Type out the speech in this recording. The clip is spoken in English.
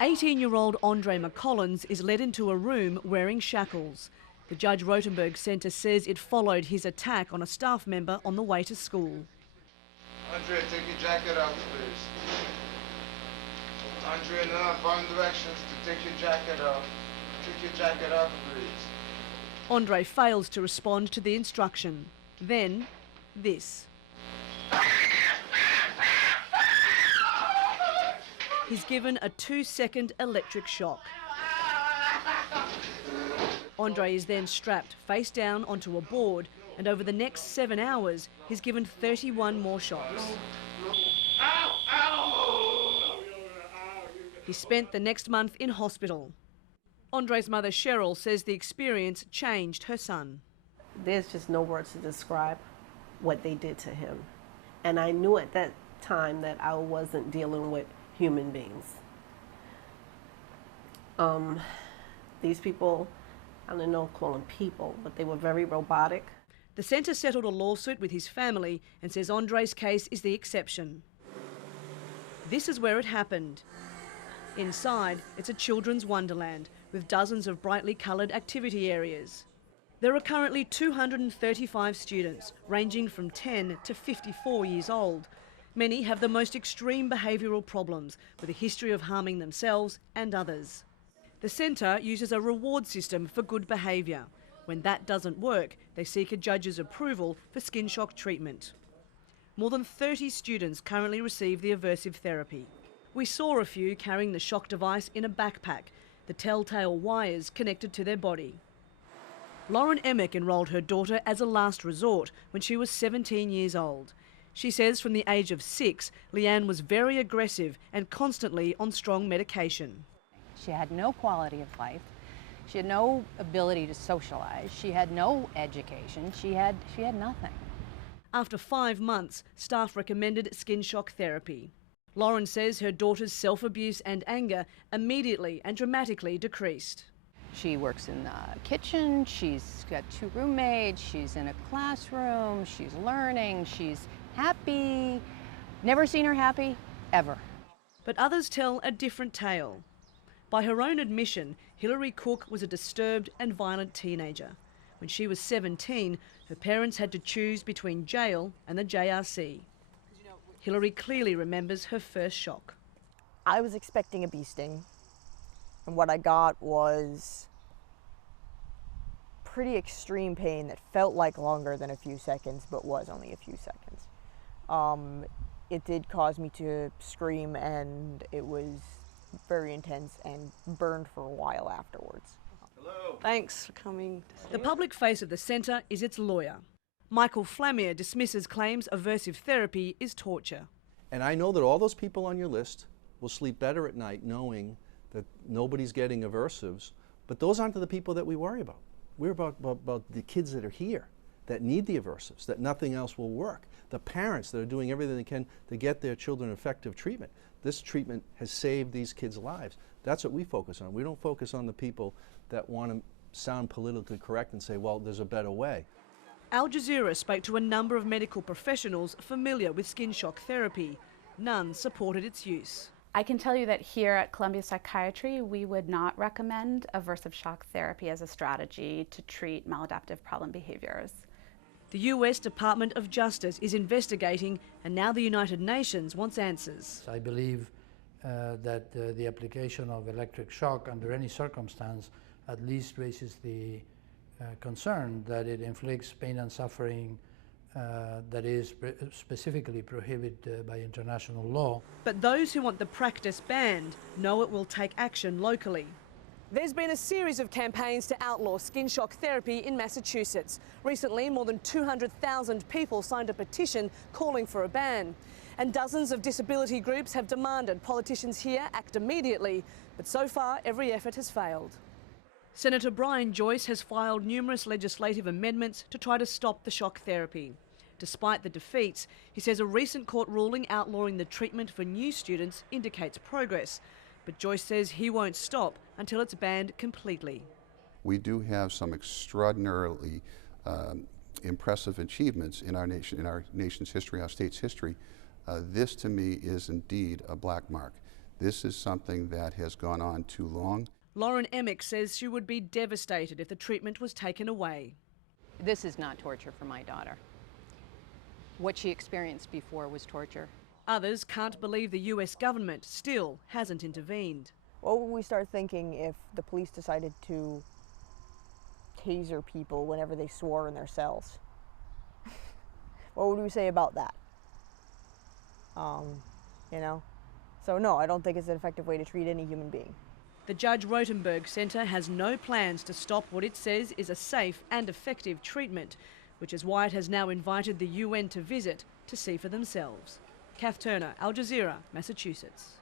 18-year-old Andre McCollins is led into a room wearing shackles. The Judge Rotenberg Centre says it followed his attack on a staff member on the way to school. Andre, take your jacket off, please. Andre, in the wrong directions to take your jacket off. Take your jacket off, please. Andre fails to respond to the instruction. Then, this. He's given a 2-second electric shock. Andre is then strapped face down onto a board, and over the next 7 hours, he's given 31 more shocks. He spent the next month in hospital. Andre's mother Cheryl says the experience changed her son. There's just no words to describe what they did to him. And I knew at that time that I wasn't dealing with human beings. These people, I don't know, call them people, but they were very robotic. The centre settled a lawsuit with his family and says Andre's case is the exception. This is where it happened. Inside, it's a children's wonderland with dozens of brightly coloured activity areas. There are currently 235 students, ranging from 10 to 54 years old. Many have the most extreme behavioural problems, with a history of harming themselves and others. The centre uses a reward system for good behaviour. When that doesn't work, they seek a judge's approval for skin shock treatment. More than 30 students currently receive the aversive therapy. We saw a few carrying the shock device in a backpack, the telltale wires connected to their body. Lauren Emick enrolled her daughter as a last resort when she was 17 years old. She says from the age of 6, Leanne was very aggressive and constantly on strong medication. She had no quality of life. She had no ability to socialize. She had no education. She had nothing. After 5 months, staff recommended skin shock therapy. Lauren says her daughter's self-abuse and anger immediately and dramatically decreased. She works in the kitchen, she's got 2 roommates, she's in a classroom, she's learning, she's happy. Never seen her happy, ever. But others tell a different tale. By her own admission, Hilary Cook was a disturbed and violent teenager. When she was 17, her parents had to choose between jail and the JRC. Hilary clearly remembers her first shock. I was expecting a bee sting, and what I got was pretty extreme pain that felt like longer than a few seconds, but was only a few seconds. It did cause me to scream, and it was very intense and burned for a while afterwards. Hello. Thanks for coming. The public face of the centre is its lawyer. Michael Flamier dismisses claims aversive therapy is torture. And I know that all those people on your list will sleep better at night knowing that nobody's getting aversives, but those aren't the people that we worry about. We're about the kids that are here, that need the aversives, that nothing else will work. The parents that are doing everything they can to get their children effective treatment. This treatment has saved these kids' lives. That's what we focus on. We don't focus on the people that want to sound politically correct and say, well, there's a better way. Al Jazeera spoke to a number of medical professionals familiar with skin shock therapy. None supported its use. I can tell you that here at Columbia Psychiatry, we would not recommend aversive shock therapy as a strategy to treat maladaptive problem behaviors. The US Department of Justice is investigating, and now the United Nations wants answers. I believe that the application of electric shock under any circumstance at least raises the concern that it inflicts pain and suffering that is specifically prohibited by international law. But those who want the practice banned know it will take action locally. There's been a series of campaigns to outlaw skin shock therapy in Massachusetts. Recently, more than 200,000 people signed a petition calling for a ban. And dozens of disability groups have demanded politicians here act immediately. But so far, every effort has failed. Senator Brian Joyce has filed numerous legislative amendments to try to stop the shock therapy. Despite the defeats, he says a recent court ruling outlawing the treatment for new students indicates progress. But Joyce says he won't stop until it's banned completely. We do have some extraordinarily impressive achievements in our nation's history, our state's history. This to me is indeed a black mark. This is something that has gone on too long. Lauren Emick says she would be devastated if the treatment was taken away. This is not torture for my daughter. What she experienced before was torture. Others can't believe the US government still hasn't intervened. What would we start thinking if the police decided to taser people whenever they swore in their cells? What would we say about that? You know? So no, I don't think it's an effective way to treat any human being. The Judge Rotenberg Centre has no plans to stop what it says is a safe and effective treatment, which is why it has now invited the UN to visit to see for themselves. Kath Turner, Al Jazeera, Massachusetts.